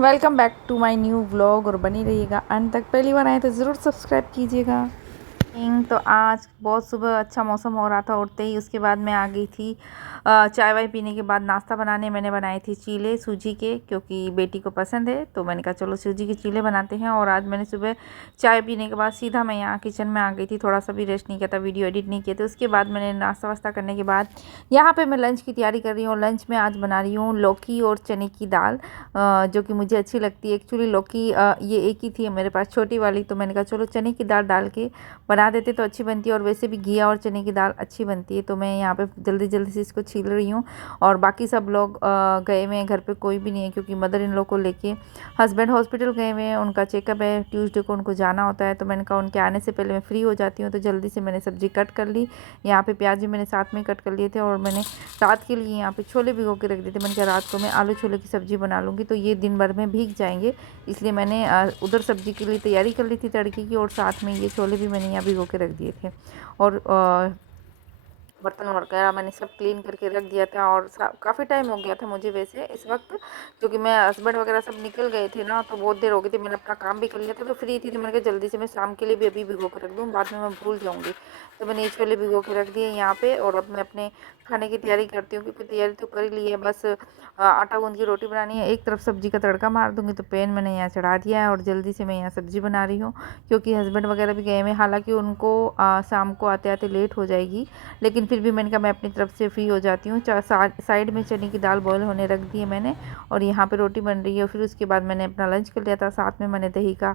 Welcome back to my new vlog और बनी रहिएगा अंत तक। पहली बार आए तो ज़रूर सब्सक्राइब कीजिएगा। तो आज बहुत सुबह अच्छा मौसम हो रहा था उठते ही। उसके बाद मैं आ गई थी चाय वाय पीने के बाद नाश्ता बनाने। मैंने बनाए थे चीले सूजी के, क्योंकि बेटी को पसंद है, तो मैंने कहा चलो सूजी के चीले बनाते हैं। और आज मैंने सुबह चाय पीने के बाद सीधा मैं यहाँ किचन में आ गई थी। थोड़ा सा भी रेस्ट नहीं किया था, वीडियो एडिट नहीं किए थे। उसके बाद मैंने नाश्ता वास्ता करने के बाद यहाँ पर मैं लंच की तैयारी कर रही हूँ। लंच में आज बना रही हूँ लौकी और चने की दाल, जो कि मुझे अच्छी लगती है। एक्चुअली लौकी ये एक ही थी मेरे पास छोटी वाली, तो मैंने कहा चलो चने की दाल डाल के बना देते तो अच्छी बनती है। और वैसे भी घिया और चने की दाल अच्छी बनती है। तो मैं यहाँ पे जल्दी जल्दी से इसको छील रही हूँ। और बाकी सब लोग गए हुए हैं, घर पे कोई भी नहीं है, क्योंकि मदर इन लोग को लेके हस्बैंड हॉस्पिटल गए हुए हैं। उनका चेकअप है, ट्यूसडे को उनको जाना होता है। तो मैंने कहा उनके आने से पहले मैं फ्री हो जाती हूँ। तो जल्दी से मैंने सब्ज़ी कट कर ली। यहाँ पे प्याज भी मैंने साथ में कट कर लिए थे। और मैंने रात के लिए यहाँ पे छोले भिगो के रख दिए थे। मैंने कहा रात को मैं आलू छोले की सब्ज़ी बना लूँगी, तो ये दिन भर में भीग जाएंगे। इसलिए मैंने उधर सब्ज़ी के लिए तैयारी कर ली थी तड़के की, और साथ में ये छोले भी मैंने यहाँ भिगो के रख दिए थे। और बर्तन वगैरह मैंने सब क्लीन करके रख दिया था। और काफ़ी टाइम हो गया था मुझे वैसे इस वक्त, क्योंकि मैं हस्बैंड वगैरह सब निकल गए थे ना, तो बहुत देर हो गई थी। मैंने अपना काम भी कर लिया था, तो फ्री थी। तो मैंने कहा जल्दी से मैं शाम के लिए भी अभी भिगो कर रख दूँ, बाद में मैं भूल जाऊँगी। तो मैंने ये छोले भिगो के रख दिए यहाँ पे। और अब मैं अपने खाने की तैयारी करती हूँ, क्योंकि तैयारी तो कर ही ली है। बस आटा गूंद की रोटी बनानी है, एक तरफ सब्जी का तड़का मार दूँगी। तो पैन मैंने यहाँ चढ़ा दिया है और जल्दी से मैं यहाँ सब्ज़ी बना रही हूँ, क्योंकि हस्बैंड वगैरह भी गए हुए। हालाँकि उनको शाम को आते आते लेट हो जाएगी, लेकिन फिर भी मैंने कहा मैं अपनी तरफ से फ्री हो जाती हूँ। साइड में चने की दाल बॉयल होने रख दी है मैंने, और यहाँ पे रोटी बन रही है। फिर उसके बाद मैंने अपना लंच कर लिया था। साथ में मैंने दही का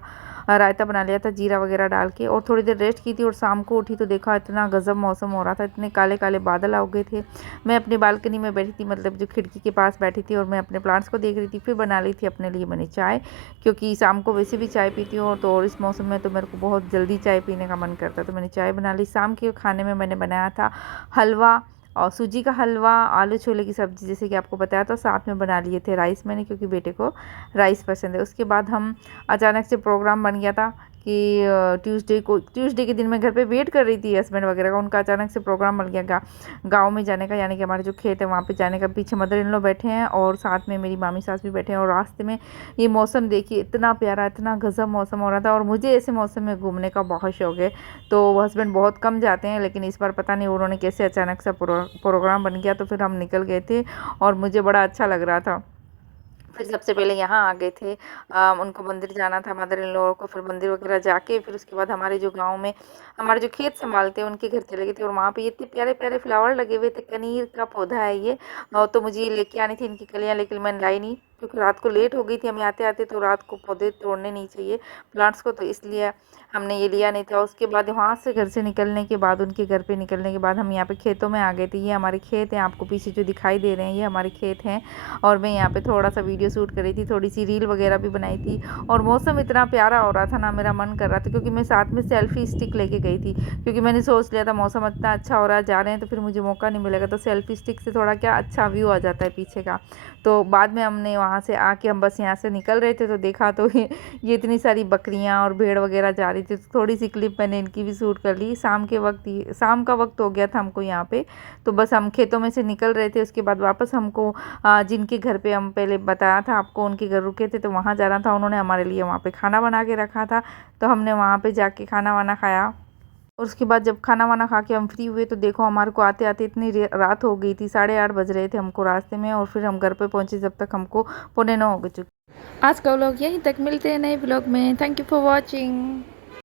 रायता बना लिया था जीरा वगैरह डाल के, और थोड़ी देर रेस्ट की थी। और शाम को उठी तो देखा इतना गजब मौसम हो रहा था, इतने काले काले बादल आ गए थे। मैं अपनी बालकनी में बैठी थी, मतलब जो खिड़की के पास बैठी थी, और मैं अपने प्लांट्स को देख रही थी। फिर बना ली थी अपने लिए मैंने चाय, क्योंकि शाम को वैसे भी चाय पीती हूँ, तो और इस मौसम में तो मेरे को बहुत जल्दी चाय पीने का मन करता है। तो मैंने चाय बना ली। शाम के खाने में मैंने बनाया था हलवा, और सूजी का हलवा, आलू छोले की सब्ज़ी, जैसे कि आपको बताया था। साथ में बना लिए थे राइस मैंने, क्योंकि बेटे को राइस पसंद है। उसके बाद हम अचानक से प्रोग्राम बन गया था कि ट्यूसडे के दिन मैं घर पे वेट कर रही थी हस्बैंड वगैरह का। उनका अचानक से प्रोग्राम बन गया गाँव में जाने का, यानी कि हमारे जो खेत है वहाँ पे जाने का। पीछे मदर इन लॉ बैठे हैं, और साथ में मेरी मामी सास भी बैठे हैं। और रास्ते में ये मौसम देखिए, इतना प्यारा, इतना गजब मौसम हो रहा था। और मुझे ऐसे मौसम में घूमने का बहुत शौक है। तो हस्बैंड बहुत कम जाते हैं, लेकिन इस बार पता नहीं उन्होंने कैसे अचानक से प्रोग्राम बन गया, तो फिर हम निकल गए थे। और मुझे बड़ा अच्छा लग रहा था। फिर सबसे पहले यहाँ आ गए थे, उनको मंदिर जाना था मदर इन लॉ को। फिर मंदिर वगैरह जाके फिर उसके बाद हमारे जो गांव में हमारे जो खेत संभालते हैं उनके घर चले गए थे। और वहाँ पे इतने प्यारे प्यारे फ्लावर लगे हुए थे। कनीर का पौधा है ये, तो मुझे ये लेके आनी थी इनकी कलियाँ, लेकिन मैं लाई नहीं, क्योंकि रात को लेट हो गई थी हमें आते आते। तो रात को पौधे तोड़ने नहीं चाहिए प्लांट्स को, तो इसलिए हमने ये लिया नहीं था। उसके बाद वहाँ से घर से निकलने के बाद, उनके घर पे निकलने के बाद, हम यहाँ पे खेतों में आ गए थे। ये हमारे खेत हैं, आपको पीछे जो दिखाई दे रहे हैं ये हमारे खेत हैं। और मैं यहाँ पे थोड़ा सा वीडियो शूट कर रही थी, थोड़ी सी रील वगैरह भी बनाई थी। और मौसम इतना प्यारा हो रहा था ना, मेरा मन कर रहा था, क्योंकि मैं साथ में सेल्फी स्टिक लेके गई थी, क्योंकि मैंने सोच लिया था मौसम इतना अच्छा हो रहा है, जा रहे हैं तो फिर मुझे मौका नहीं मिलेगा, तो सेल्फी स्टिक से थोड़ा क्या अच्छा व्यू आ जाता है पीछे का। तो बाद में हमने वहाँ से आके, हम बस यहाँ से निकल रहे थे, तो देखा तो ये इतनी सारी बकरियाँ और भेड़ वगैरह जा रही थी। तो थोड़ी सी क्लिप मैंने इनकी भी शूट कर ली। शाम का वक्त हो गया था हमको यहाँ पे। तो बस हम खेतों में से निकल रहे थे। उसके बाद वापस हमको जिनके घर पे हम पहले बताया था आपको, उनके घर रुके थे, तो वहाँ जाना था। उन्होंने हमारे लिए वहाँ पे खाना बना के रखा था, तो हमने वहाँ पे जाके खाना वाना खाया। और उसके बाद जब खाना वाना खा के हम फ्री हुए, तो देखो हमारे को आते आते इतनी रात हो गई थी, 8:30 बज रहे थे हमको रास्ते में। और फिर हम घर पे पहुँचे जब तक हमको 8:45 हो गए। आज का व्लॉग यहीं तक, मिलते हैं नए व्लॉग में। Thank you for watching.